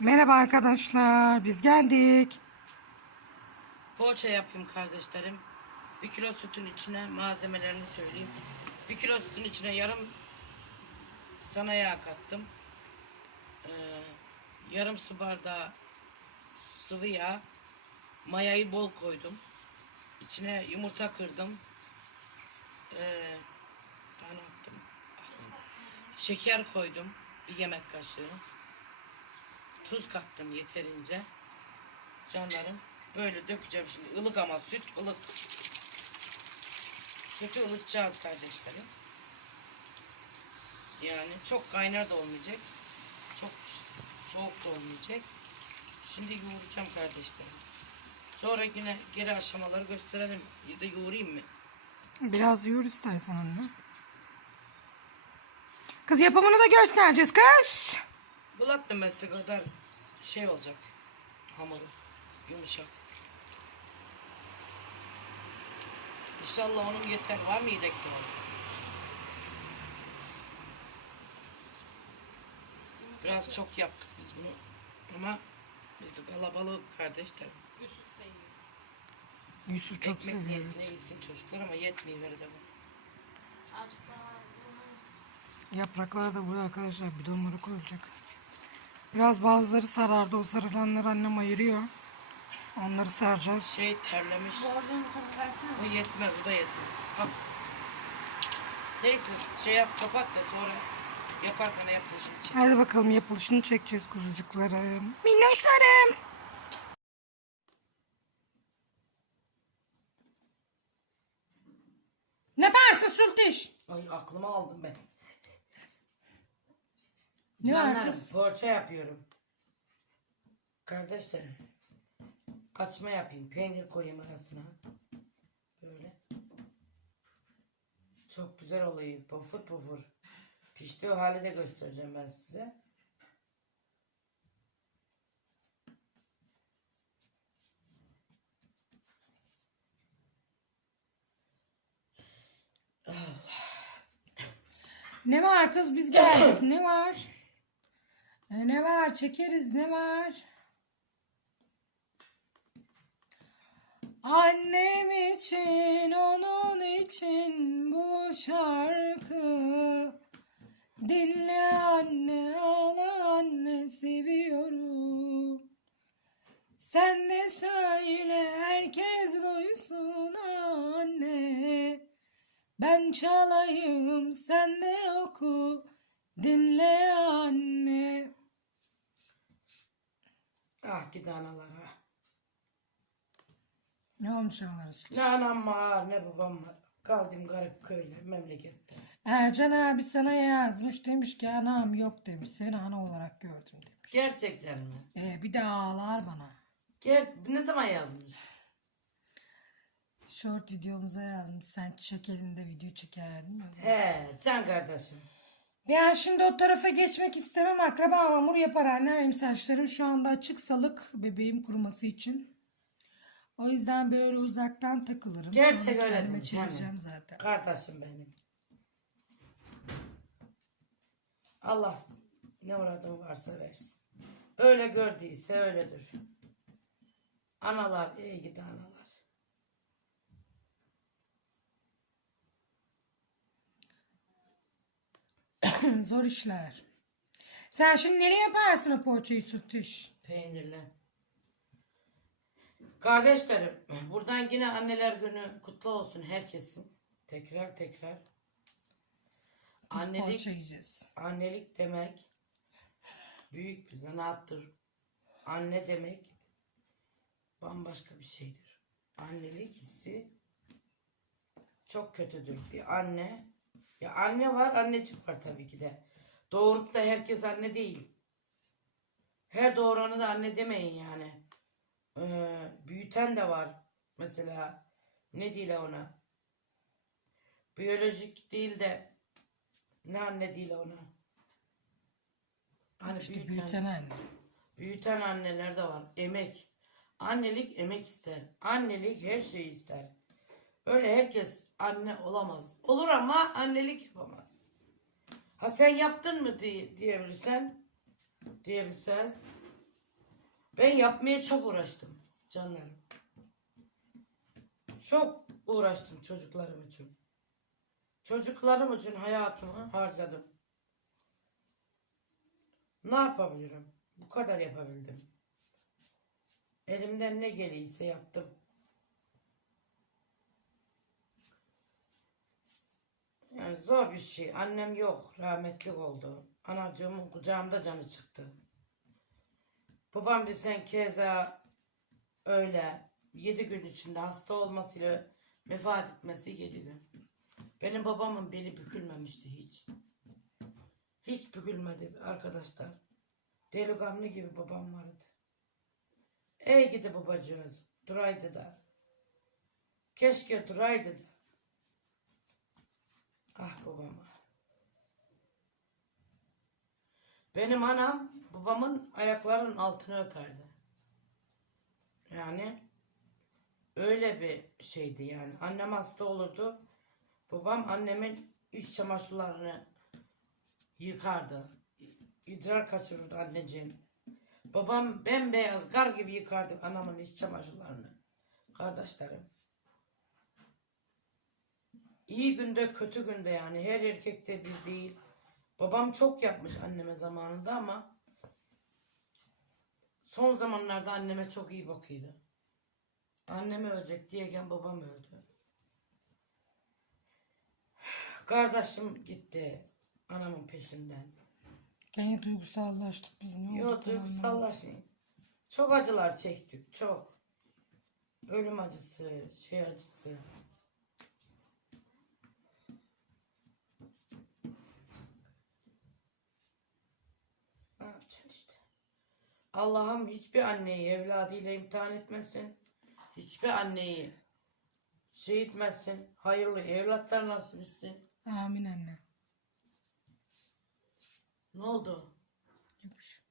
Merhaba arkadaşlar, biz geldik. Poğaça yapayım kardeşlerim. Bir kilo sütün içine malzemelerini söyleyeyim. Bir kilo sütün içine yarım sana yağ kattım. Ee, yarım su bardağı sıvı yağ. Mayayı bol koydum. İçine yumurta kırdım. Ee, ne yaptım? Şeker koydum. Bir yemek kaşığı. Tuz kattım yeterince. Canlarım böyle dökeceğim şimdi. ılık ama süt ılık. Sütü ılıtacağız kardeşlerim. Yani çok kaynar da olmayacak. Çok soğuk da olmayacak. Şimdi yoğuracağım kardeşlerim. Sonra yine geri aşamaları gösterelim. Ya da yoğurayım mı? Biraz yoğur istersen anne. Kız yapımını da göstereceğiz kız. Bulat memesi kadar şey olacak. Hamuru. Yumuşak. İnşallah onun yeter. Var mı yedekte var? Biraz çok yaptık biz bunu. Ama biz kalabalık kardeşler. Yusuf çok Ekmek seviyor. niyetine yesin çocuklar ama yetmiyor de bu. Yapraklar da burada arkadaşlar bidonlara koyulacak. Biraz bazıları sarardı. O sarılanları annem ayırıyor. Onları saracağız. Şey terlemiş. Borcunu tadı versene. O yetmez, o da yetmez. Al. Neyse şey yap, kapat da sonra yaparken yapılışını çek. Hadi bakalım yapılışını çekeceğiz kuzucuklarım. Minnoşlarım. Ne yaparsın Sültüş? Ay aklıma aldım ben. Ne var Canlarım, kız? poğaça yapıyorum. Kardeşlerim. Açma yapayım. Peynir koyayım arasına. Böyle. Çok güzel oluyor. Pufur pufur. Piştiği hali de göstereceğim ben size. Ne var kız biz geldik. Ne var? E, ne var? Çekeriz ne var? Annem için, onun için bu şarkı. Dinle anne, ağla anne, seviyorum. Sen de söyle, herkes duysun anne. Ben çalayım, sen de oku. Dinle anne. Ah gidi analara. Ne olmuş oralara Ne anam var ne babam var. Kaldım garip köyler memlekette. Ercan abi sana yazmış demiş ki anam yok demiş. Seni ana olarak gördüm demiş. Gerçekten mi? E, bir de ağlar bana. Ger ne zaman yazmış? Short videomuza yazmış. Sen çiçek elinde video çekerdin. ya. He can kardeşim. Ben şimdi o tarafa geçmek istemem. Akraba hamur yapar annem. Benim saçlarım şu anda açık salık bebeğim kuruması için. O yüzden böyle uzaktan takılırım. Gerçek Sonra öyle yani. çevireceğim zaten. Kardeşim benim. Allah ne muradın varsa versin. Öyle gördüyse öyledir. Analar iyi gidi analar. Zor işler. Sen şimdi nereye yaparsın o poğaçayı sütüş? Peynirli. Kardeşlerim buradan yine anneler günü kutlu olsun herkesin. Tekrar tekrar. Biz Annelik poğaça yiyeceğiz. Annelik demek büyük bir zanaattır. Anne demek bambaşka bir şeydir. Annelik hissi çok kötüdür. Bir anne, ya anne var, annecik var tabii ki de. Doğurup da herkes anne değil. Her doğuranı da anne demeyin yani. Ee, büyüten de var. Mesela ne diyle ona? Biyolojik değil de ne anne değil ona. Hani İşte büyüten, büyüten anne. büyüten anneler de var. Emek. Annelik emek ister. Annelik her şeyi ister. Öyle herkes anne olamaz. Olur ama annelik yapamaz. Ha sen yaptın mı diye, diyebilirsen diyebilsen Ben yapmaya çok uğraştım canlarım. Çok uğraştım çocuklarım için. Çocuklarım için hayatımı harcadım. Ne yapabilirim? Bu kadar yapabildim. Elimden ne geliyse yaptım. Yani zor bir şey. Annem yok. Rahmetli oldu. Anacığımın kucağımda canı çıktı. Babam desen keza öyle. Yedi gün içinde hasta olmasıyla vefat etmesi yedi gün. Benim babamın beli bükülmemişti hiç. Hiç bükülmedi arkadaşlar. Delikanlı gibi babam vardı. Ey gidi babacığız. Duraydı da. Keşke duraydı da. Ah babam ah. Benim anam babamın ayaklarının altını öperdi. Yani öyle bir şeydi yani. Annem hasta olurdu. Babam annemin iç çamaşırlarını yıkardı. İdrar kaçırırdı anneciğim. Babam bembeyaz gar gibi yıkardı anamın iç çamaşırlarını. Kardeşlerim. İyi günde kötü günde yani her erkekte bir değil. Babam çok yapmış anneme zamanında ama son zamanlarda anneme çok iyi bakıyordu. Annem ölecek diyeken babam öldü. Kardeşim gitti anamın peşinden. Gene duygusallaştık biz. Ne Yok duygusallaşmayın. Çok acılar çektik çok. Ölüm acısı, şey acısı. Ne yapacaksın işte. Allah'ım hiçbir anneyi evladıyla imtihan etmesin. Hiçbir anneyi şey etmesin. Hayırlı evlatlar nasip etsin. Amin anne. Ne oldu? Yokmuş.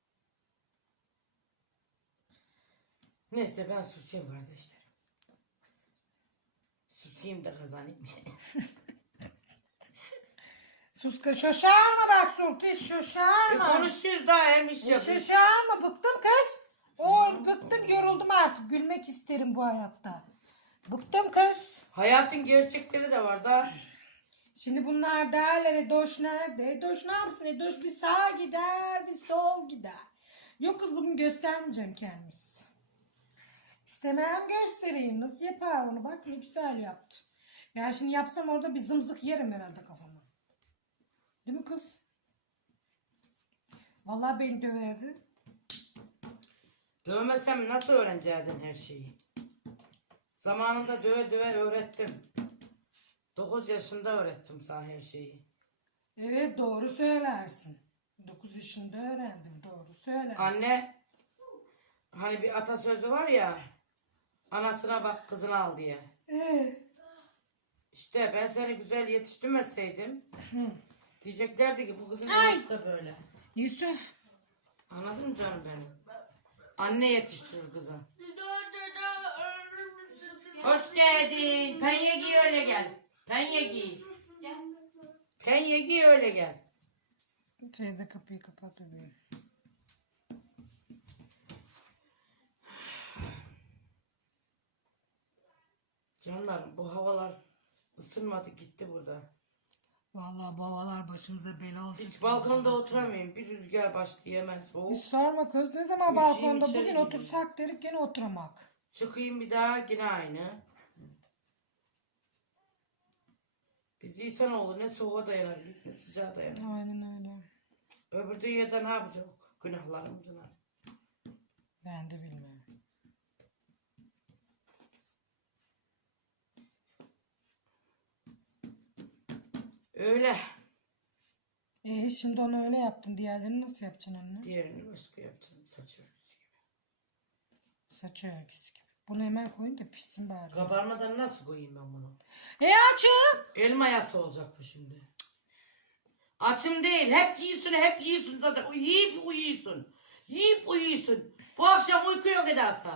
Neyse ben susayım kardeşlerim. Susayım da kazanayım. Sus kız şaşarma bak Sultan Bir şaşarma. konuşuyoruz daha hem iş yapıyoruz. Şaşarma bıktım kız. Oy bıktım yoruldum artık. Gülmek isterim bu hayatta. Bıktım kız. Hayatın gerçekleri de var da. Şimdi bunlar derler Edoş nerede? Edoş ne yapsın? Edoş bir sağa gider bir sol gider. Yok kız bugün göstermeyeceğim kendimiz. İstemem göstereyim. Nasıl yapar onu? Bak ne güzel yaptı. Ya şimdi yapsam orada bir zımzık yerim herhalde kafama. Değil mi kız? Vallahi beni döverdi. Dövmesem nasıl öğreneceydin her şeyi? Zamanında döve döve öğrettim. 9 yaşında öğrettim sana her şeyi. Evet doğru söylersin. 9 yaşında öğrendim doğru söylersin. Anne hani bir atasözü var ya anasına bak kızını al diye. Ee, İşte ben seni güzel yetiştirmeseydim diyeceklerdi ki bu kızın Ay! anası da böyle. Yusuf. Anladın mı canım benim? Anne yetiştirir kızı. Hoş geldin. Penye giy öyle gel. Penye giy. Penye giy öyle gel. Feride kapıyı kapat bebeğim. Canlarım bu havalar ısınmadı gitti burada. Vallahi babalar başımıza bela olacak. Hiç balkonda oturamıyorum. Bir rüzgar başladı hemen soğuk. Hiç sorma kız ne zaman Üşüyeyim, balkonda içeri bugün gireyim. otursak dedik gene oturamak. Çıkayım bir daha yine aynı. Biz insanoğlu ne soğuğa dayanır ne sıcağa dayanır. Aynen öyle. Öbür dünyada ne yapacak? Günahlarımızın. Ben de bilmem. Öyle. E şimdi onu öyle yaptın. Diğerlerini nasıl yapacaksın anne? Diğerini başka yapacağım. Saç örgüsü gibi. Saç örgüsü gibi. Bunu hemen koyun da pişsin bari. Kabarmadan nasıl koyayım ben bunu? E açım. Elma yası olacak bu şimdi. Açım değil. Hep yiyorsun, hep yiyorsun zaten. Yiyip uyuyorsun. Yiyip uyuyorsun. Bu akşam uyku yok ederse.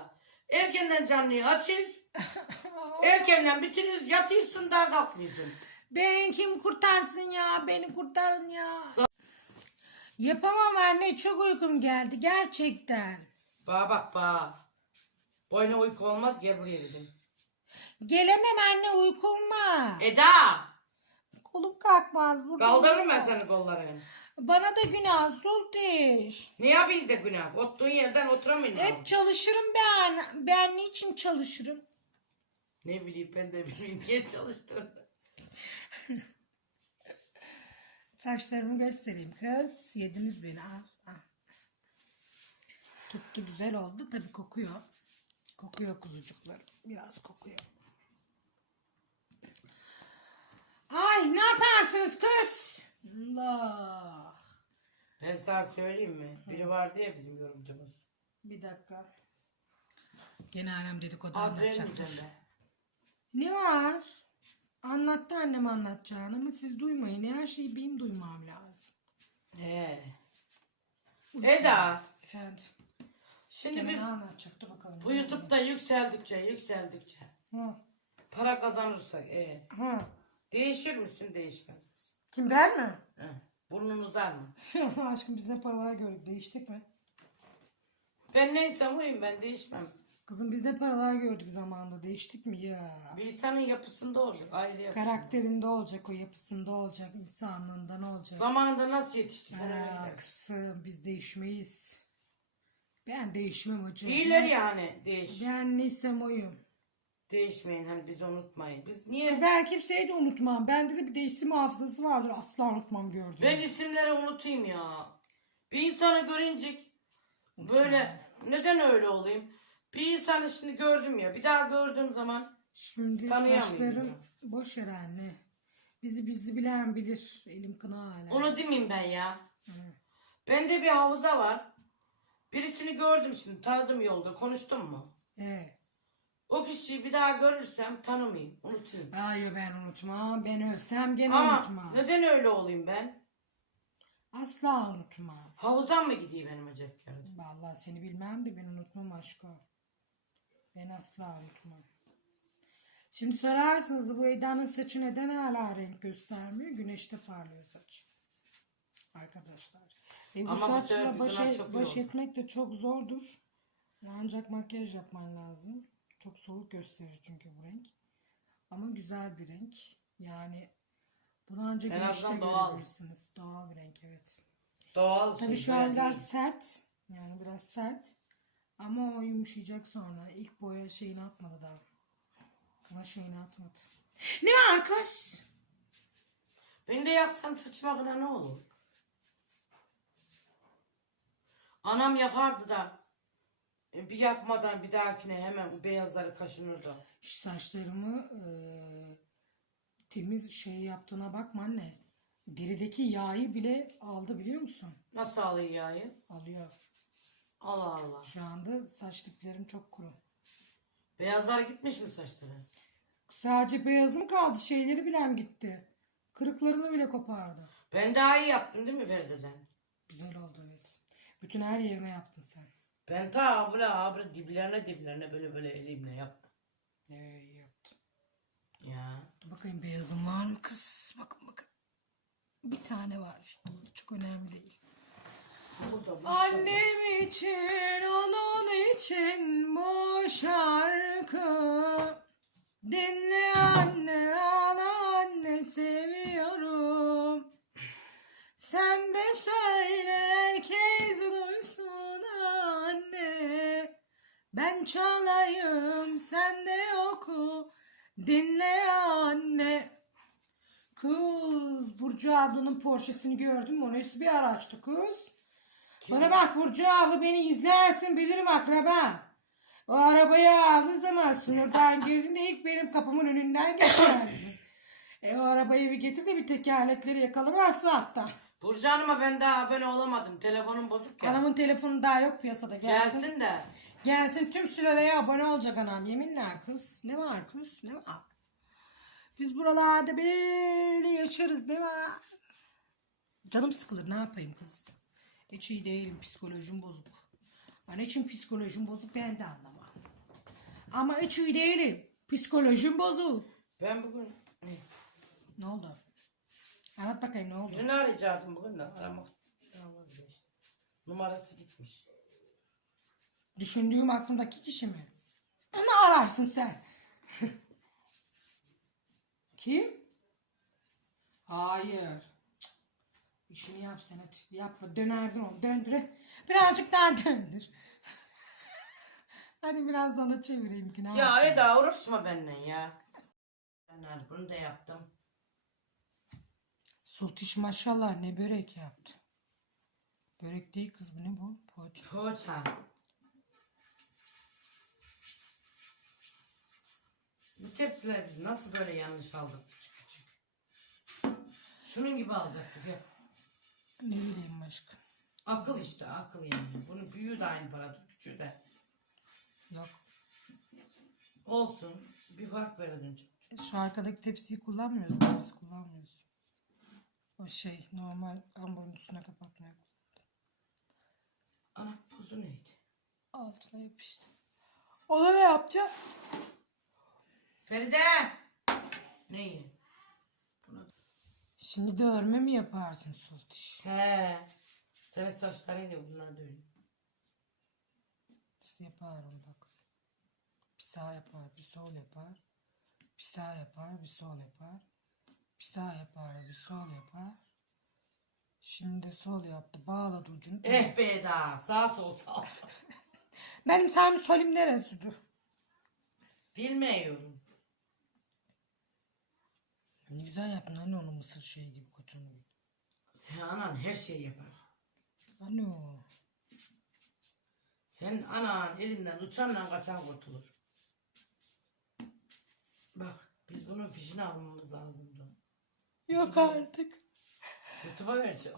Erkenden canlıyı açıyoruz. Erkenden bitiriyoruz. Yatıyorsun daha kalkmıyorsun. Ben kim kurtarsın ya? Beni kurtarın ya. Yapamam anne. Çok uykum geldi. Gerçekten. Bana bak bana. Boyuna uyku olmaz gel buraya dedim. Gelemem anne uykum var. Eda! Kolum kalkmaz burada. Kaldırırım ben senin kollarını. Bana da günah Sultiş. Ne yapayım da günah? Oturduğun yerden oturamıyorum. Hep çalışırım ben. Ben niçin çalışırım? Ne bileyim ben de bileyim niye çalıştım. Saçlarımı göstereyim kız. Yediniz beni al. al. Tuttu güzel oldu. Tabii kokuyor. Kokuyor kuzucuklarım. Biraz kokuyor. Ay ne yaparsınız kız? Allah. Ben sana söyleyeyim mi? Biri vardı ya bizim yorumcumuz. Bir dakika. Gene annem dedikodu Ad anlatacaktır. vermeyeceğim ben. Ne var? Anlattı annem anlatacağını ama siz duymayın. Her şeyi benim duymam lazım. He. Eda. Efendim. Şimdi Gene biz ne anlatacaktı bakalım. bu YouTube'da yükseldikçe yükseldikçe Hı. para kazanırsak eğer Hı. değişir misin değişmez misin? Kim ben mi? He. Burnun uzar mı? Aşkım biz ne paralar gördük. Değiştik mi? Ben neysem oyum ben değişmem. Kızım biz ne paralar gördük zamanında. Değiştik mi ya? Bir insanın yapısında olacak ayrı yapısında. Karakterinde olacak o yapısında olacak. insanlığında ne olacak? Zamanında nasıl yetişti öyle. kızım biz değişmeyiz. Ben değişmem hacı. Değiller yani değiş. Ben neysem oyum. Değişmeyin hani bizi unutmayın. Biz niye? Ben kimseyi de unutmam. Bende de bir de isim hafızası vardır. Asla unutmam gördüğümü. Ben isimleri unutayım ya. Bir insanı görünce böyle neden öyle olayım? Bir insanı şimdi gördüm ya. Bir daha gördüğüm zaman Şimdi Tanıyamıyorum saçlarım boş ver anne. Bizi bizi bilen bilir. Elim kına hala. onu demeyeyim ben ya. Hı. Bende bir havuza var. Birisini gördüm şimdi. Tanıdım yolda. Konuştum mu? Ee, O kişiyi bir daha görürsem tanımayayım. Unutayım. hayır ben unutmam. Ben ölsem gene Ama unutmam. neden öyle olayım ben? Asla unutmam. Havuza mı gideyim benim acaba? Vallahi seni bilmem de ben unutmam aşkım. Ben asla unutmam. Şimdi sorarsınız bu Eda'nın saçı neden hala renk göstermiyor? Güneşte parlıyor saç. Arkadaşlar. Ve bu Ama bu saçla sefer baş, çok baş etmek de çok zordur. Ancak makyaj yapman lazım. Çok soluk gösterir çünkü bu renk. Ama güzel bir renk. Yani bunu ancak En güneşte azından doğal. görebilirsiniz. Doğal bir renk evet. Doğal Tabii şey, şu an biraz değil. sert. Yani biraz sert. Ama o yumuşayacak sonra. İlk boya şeyini atmadı daha. Kana şeyini atmadı. Ne var kız? Ben de yaksam saçıma kadar ne olur? Anam yakardı da e, bir yakmadan bir dahakine hemen beyazları kaşınırdı. Şu saçlarımı eee, temiz şey yaptığına bakma anne. Derideki yağı bile aldı biliyor musun? Nasıl alıyor yağı? Alıyor. Allah Allah. Şu anda saç diplerim çok kuru. Beyazlar gitmiş mi saçları? Sadece beyazım kaldı. Şeyleri bile gitti. Kırıklarını bile kopardı. Ben daha iyi yaptım değil mi Feride'den? Güzel oldu evet. Bütün her yerine yaptın sen. Ben ta abla abla diblerine diblerine böyle böyle elimle yaptım. Evet iyi yaptın. Ya. Dur bakayım beyazım var mı kız? Bakın bakın. Bir tane var işte. Çok önemli değil. Annem için, onun için bu şarkı. Dinle anne, ağla anne seviyorum. Sen de söyle herkes duysun anne. Ben çalayım sen de oku. Dinle anne. Kız Burcu ablanın Porsche'sini gördün mü? O nasıl bir araçtı kız? Bana bak Burcu abla beni izlersin bilirim akraba. O arabayı aldığı zaman sınırdan girdiğinde ilk benim kapımın önünden geçerdin. e o arabayı bir getir de bir tekerlekleri yakalım asfaltta. Burcu Hanım'a ben daha abone olamadım. Telefonum bozuk ya. Anamın telefonu daha yok piyasada gelsin. Gelsin de. Gelsin tüm sülaleye abone olacak anam. Yeminle kız. Ne var kız? Ne var? Biz buralarda böyle yaşarız ne var? Canım sıkılır ne yapayım kız? Hiç iyi değilim psikolojim bozuk. Hani için psikolojim bozuk ben de anlamam. Ama hiç iyi değilim. Psikolojim bozuk. Ben bugün neyse. Ne oldu? Anlat bakayım ne oldu? Birini arayacaktım bugün de aramak. Vazgeçtim. Numarası gitmiş. Düşündüğüm aklımdaki kişi mi? Onu ararsın sen. Kim? Hayır. Cık. İşini yap sen hadi. Yapma. Dönerdin onu. Döndür. Birazcık daha döndür. hadi biraz sana çevireyim ki ne Ya yapayım? Eda uğraşma benimle ya. Ben bunu da yaptım. Sultiş maşallah ne börek yaptı. Börek değil kız bu ne bu? Poğaça. Poğaça. Bu tepsileri biz nasıl böyle yanlış aldık küçük küçük. Şunun gibi alacaktık hep. Ne bileyim başka. Akıl işte akıl yani. Bunun büyüğü de aynı paradır küçüğü de. Yok. Olsun. Bir fark ver önce. Şu arkadaki tepsiyi kullanmıyoruz. Biz kullanmıyoruz. O şey normal hamurun üstüne kapatmaya. Ana kuzu neydi? Altına yapıştı. Ona ne yapacağım? Feride! Neyi? Şimdi de örme mi yaparsın Sultiş? He. Senin saçlarıyla bunlar da öyle. Nasıl yaparım bak. Bir sağ yapar, bir sol yapar. Bir sağ yapar, bir sol yapar. Bir sağ yapar, bir sol yapar. Şimdi de sol yaptı. Bağladı ucunu. Eh be Eda. Sağ sol sağ. Benim sağım solim neresidir? Bilmiyorum. Ne güzel yaptın hani onu mısır şeyi gibi koçunu gibi. Sen anan her şeyi yapar. Hani o? Sen anan elinden uçanla kaçan kurtulur. Bak biz bunun fişini almamız lazımdı. Yok artık. YouTube'a verecek.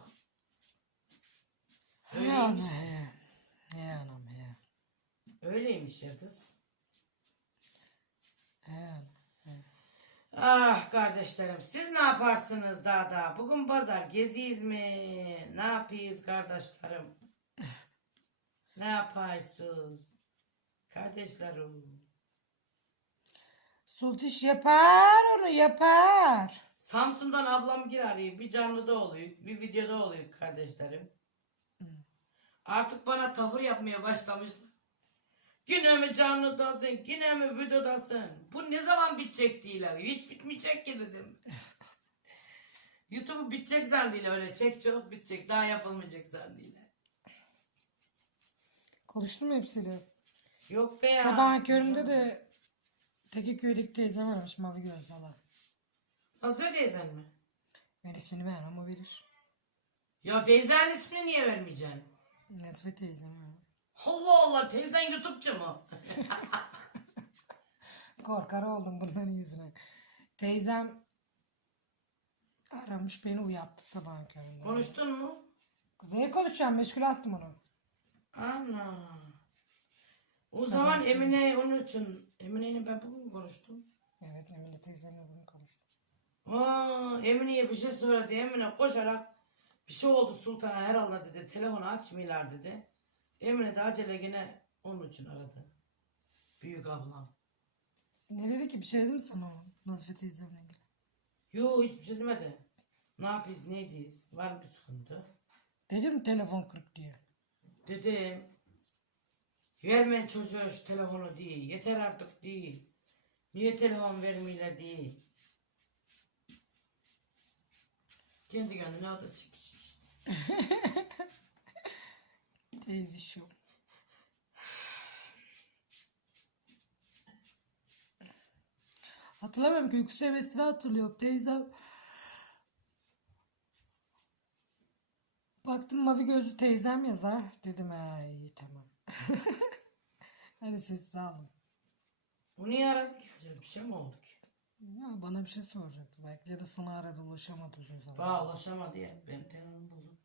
He ana he. He anam he. Öyleymiş ya kız. He anam. Kardeşlerim siz ne yaparsınız daha da? Bugün pazar geziyiz mi? Ne yapıyız kardeşlerim? Ne yaparsınız? Kardeşlerim. Sultiş yapar onu yapar. Samsun'dan ablam gir arıyor. Bir canlıda oluyor. Bir videoda oluyor kardeşlerim. Artık bana tavır yapmaya başlamışlar. Yine mi canlıdasın? Yine mi videodasın? Bu ne zaman bitecek diyorlar. Hiç bitmeyecek ki dedim. YouTube'u bitecek zannediyle öyle. Çek çok bitecek. Daha yapılmayacak zannediyle. Konuştun mu hepsiyle? Yok be ya. Sabah köründe de Tekeköy'deki teyzem aramış mavi göz olan. Nasıl teyzen mi? Ben ismini vermem o verir. Ya teyzenin ismini niye vermeyeceksin? Nezve teyzem ha. Allah Allah teyzen YouTube'cu mu? Korkar oldum bunların yüzüne. Teyzem aramış beni uyattı sabah köründe. Konuştun mu? Ne konuşacağım meşgul attım onu. Ana. O zaman Emine onun için Emine'yle ben bugün konuştum. Evet Emine teyzemle bunu konuştum. Aa, Emine'ye bir şey söyledi. Emine koşarak bir şey oldu sultana herhalde dedi. Telefonu açmıyorlar dedi. Emine de acele gene onun için aradı. Büyük ablam. Ne dedi ki bir şey dedim mi sana o Nazife teyzemle ilgili? Yo hiçbir şey demedi. Ne yapıyoruz ne ediyoruz? Var mı bir sıkıntı? Dedim telefon kırık diye. Dedim. Vermen çocuğa şu telefonu değil. Yeter artık değil. Niye telefon vermiyorlar değil. Kendi gönlüne o da çekişir işte. Teyze şu. Hatırlamıyorum ki uyku seviyesini hatırlıyorum teyzem. Baktım mavi gözlü teyzem yazar. Dedim ha iyi tamam. Hadi sessiz alın. Bu niye aradı ki acaba? Bir şey mi oldu ki? Ya bana bir şey soracaktı belki ya da sana aradı ulaşamadı uzun zaman. Bağ ulaşamadı ya. Benim telefonum bozuk.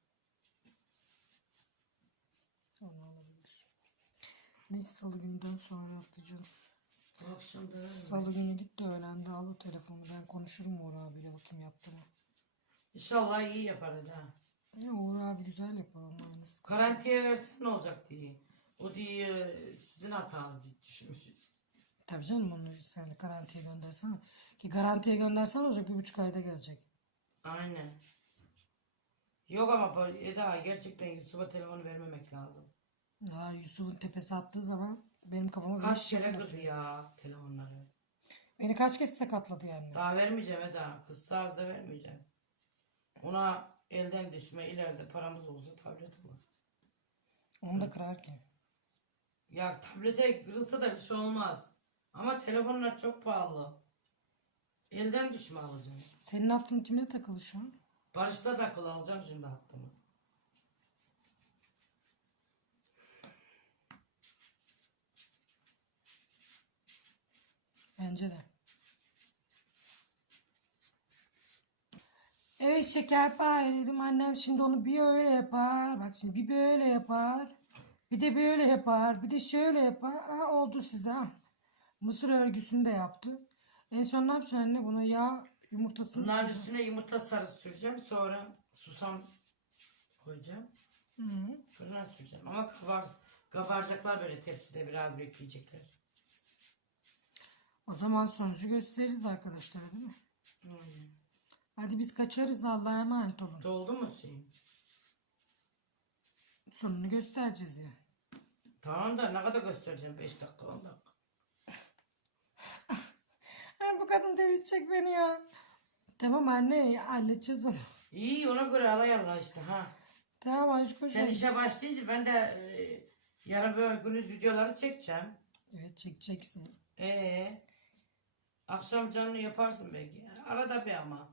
Allah olabilir. Neyse salı günden sonra. Bu akşam da Salı günü git de öğlende al o telefonu. Ben konuşurum Uğur abiyle bakayım yaptı mı. İnşallah iyi yapar ha. Ya Uğur abi güzel yapar onun aynısı. Versin ne olacak diye. O diye sizin hatanız diye düşünmüşüz. Tabii canım onu sen garantiye göndersen. Ki garantiye göndersen olacak bir buçuk ayda gelecek. Aynen. Yok ama bu- Eda gerçekten Yusuf'a telefonu vermemek lazım. Ya Yusuf'un tepesi attığı zaman benim kafama Kaç kere kırdı ya telefonları. Beni kaç kez sakatladı yani. Daha vermeyeceğim Eda. Kız sağızda vermeyeceğim. Ona elden düşme ileride paramız olsa tablet alır. Onu da kırar ki. Ya tablete kırılsa da bir şey olmaz. Ama telefonlar çok pahalı. Elden düşme alacağım. Senin aklın kimde takılı şu an? Barış'ta da akıl alacağım şimdi hattımı. Bence de. Evet şekerparelerim annem şimdi onu bir öyle yapar. Bak şimdi bir böyle yapar. Bir de böyle yapar. Bir de şöyle yapar. Aa, oldu size. ha. Mısır örgüsünü de yaptı. En son ne yapacaksın anne? Buna yağ yumurtasını Bunların süreceksin. üstüne yumurta sarısı süreceğim. Sonra susam koyacağım. Hı hı. Fırına süreceğim. Ama kabar, kabaracaklar böyle tepside biraz bekleyecekler. O zaman sonucu gösteririz arkadaşlara değil mi? Hmm. Hadi biz kaçarız Allah'a emanet olun. Doldu mu şeyin? Sonunu göstereceğiz ya. Tamam da ne kadar göstereceğim? 5 dakika 10 dakika. Ay bu kadın delirtecek beni ya. Tamam anne halledeceğiz onu. İyi ona göre ayarla işte ha. Tamam aşkım. Sen işe başlayınca ben de e, yarın böyle günüz videoları çekeceğim. Evet çekeceksin. Ee, akşam canlı yaparsın belki. Arada bir ama.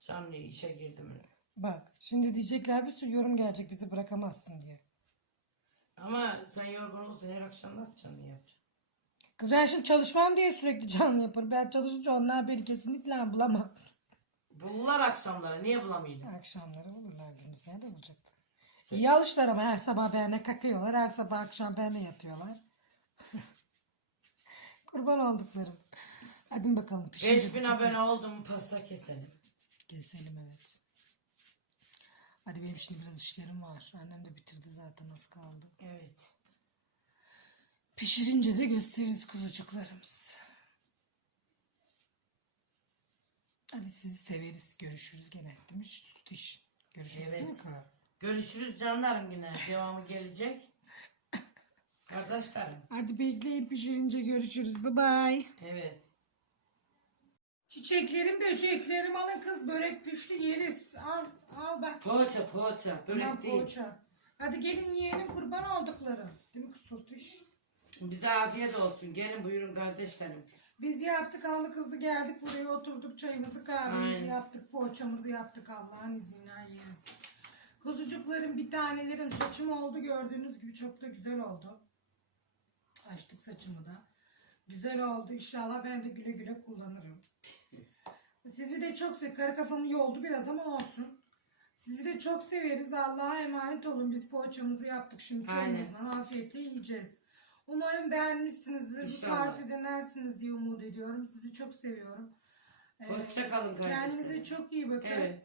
Canlı işe girdim. Bak şimdi diyecekler bir sürü yorum gelecek bizi bırakamazsın diye. Ama sen yorgun olsun her akşam nasıl canlı yapacaksın? Kız ben şimdi çalışmam diye sürekli canlı yaparım. Ben çalışınca onlar beni kesinlikle bulamaz. Bulurlar akşamları niye bulamayacağım? Akşamları bulurlar gündüz nerede bulacaktı? İyi alışlar ama her sabah benimle kakıyorlar. Her sabah akşam benimle yatıyorlar. Kurban olduklarım. Hadi bakalım. pişince 5000 de abone oldum pasta keselim. Keselim evet. Hadi benim şimdi biraz işlerim var. Annem de bitirdi zaten az kaldı. Evet. Pişirince de gösteririz kuzucuklarımız. Hadi sizi severiz. Görüşürüz gene. Değil mi? Şu Diş. Görüşürüz Evet. değil mi Kaan? Görüşürüz canlarım yine. Devamı gelecek. Kardeşlerim. Hadi bekleyin pişirince görüşürüz. Bye bye. Evet. Çiçeklerim, böceklerim alın kız. Börek pişti yeriz. Al, al bak. Poğaça poğaça. Börek Ulan değil. poğaça. Hadi gelin yiyelim kurban oldukları. Değil mi kız Sultuş? Bize afiyet olsun. Gelin buyurun kardeşlerim. Biz yaptık allı kızlı geldik buraya oturduk çayımızı kahvemizi Aynen. yaptık poğaçamızı yaptık Allah'ın izniyle yeriz. Kuzucuklarım bir tanelerim saçım oldu gördüğünüz gibi çok da güzel oldu. Açtık saçımı da. Güzel oldu inşallah ben de güle güle kullanırım. Sizi de çok sev. Kara kafamı yoldu biraz ama olsun. Sizi de çok severiz. Allah'a emanet olun. Biz poğaçamızı yaptık. Şimdi çayımızdan afiyetle yiyeceğiz. Umarım beğenmişsinizdir. Bu İnşallah. tarifi denersiniz diye umut ediyorum. Sizi çok seviyorum. Ee, Hoşça kalın kardeşlerim. Kendinize çok iyi bakın. Evet.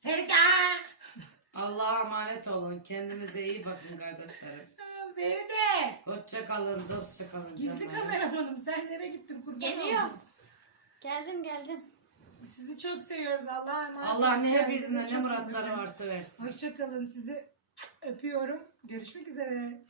Feride! Allah'a emanet olun. Kendinize iyi bakın kardeşlerim. Aa, Feride! Hoşça kalın, dostça kalın Gizli canlarım. kameramanım. Sen nereye gittin kurban Geliyorum. oldum. Geldim geldim. Sizi çok seviyoruz. Allah'a emanet Allah ne Kendinize çok ne iyi muratları bakın. varsa versin. Hoşçakalın. Sizi öpüyorum. Görüşmek üzere.